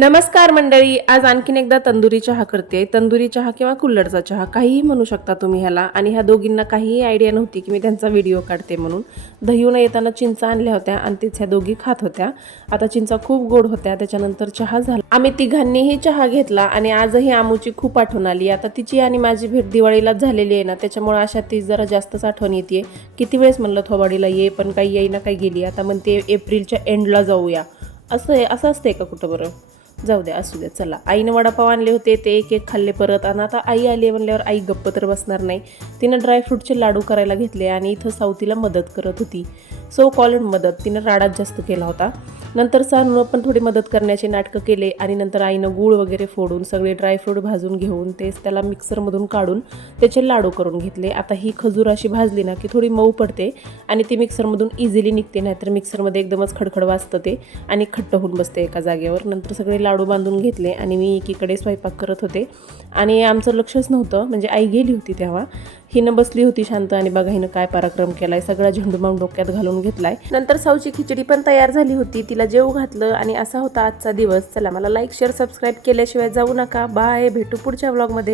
नमस्कार मंडळी, आज आणखीन एकदा तंदुरी चहा करते. तंदुरी चहा किंवा कुल्हडचा चहा काहीही म्हणू शकता तुम्ही ह्याला. आणि ह्या दोघींना काहीही आयडिया नव्हती की मी त्यांचा व्हिडिओ काढते म्हणून. दहीहून येताना चिंचा आणल्या होत्या आणि तेच ह्या दोघी खात होत्या. आता चिंचा खूप गोड होत्या, त्याच्यानंतर चहा झाला. आम्ही तिघांनीही चहा घेतला आणि आजही आमूची खूप आठवण आली. आता तिची आणि माझी भेट दिवाळीलाच झालेली आहे ना, त्याच्यामुळे अशा ती जरा जास्तच आठवण येते. किती वेळेस म्हणलं थोबाडीला ये, पण काही येईना काही गेली. आता म्हणते एप्रिलच्या एंडला जाऊया. असं असतंय का कुठं बरं? जाऊ द्या, असू द्या. चला, आईनं वडापाव आणले होते, ते एक एक खाल्ले परत. आणि आता आई आली म्हणल्यावर आई गप्प तर बसणार नाही. तिनं ड्रायफ्रूटचे लाडू करायला घेतले आणि इथं सावतीला मदत करत होती. सो कॉल्ड मदत. तिनं राडाच जास्त केला होता. नंतर सानूनं पण थोडी मदत करण्याचे नाटकं केले आणि नंतर आईनं गूळ वगैरे फोडून सगळे ड्रायफ्रूट भाजून घेऊन तेच त्याला मिक्सरमधून काढून त्याचे लाडू करून घेतले. आता ही खजूर अशी भाजली ना की थोडी मऊ पडते आणि ती मिक्सरमधून इझिली निघते, नाहीतर मिक्सरमध्ये एकदमच खडखड वाजतं ते आणि खट्ट होऊन बसते एका जागेवर. नंतर सगळे लाडू बांधून घेतले आणि मी एकीकडे स्वयंपाक करत होते आणि आमचं लक्षच नव्हतं, म्हणजे आई गेली होती तेव्हा. हिनं बसली होती शांत आणि बघा हिनं काय पराक्रम केलाय, सगळा झेंडूबाम डोक्यात घालून घेतलाय. नंतर साऊची खिचडी पण तयार झाली होती, तिला जेवू घातलं आणि असा होता आजचा दिवस. चला, मला लाईक शेअर सबस्क्राईब केल्याशिवाय जाऊ नका. बाय, भेटू पुढच्या व्लॉगमध्ये.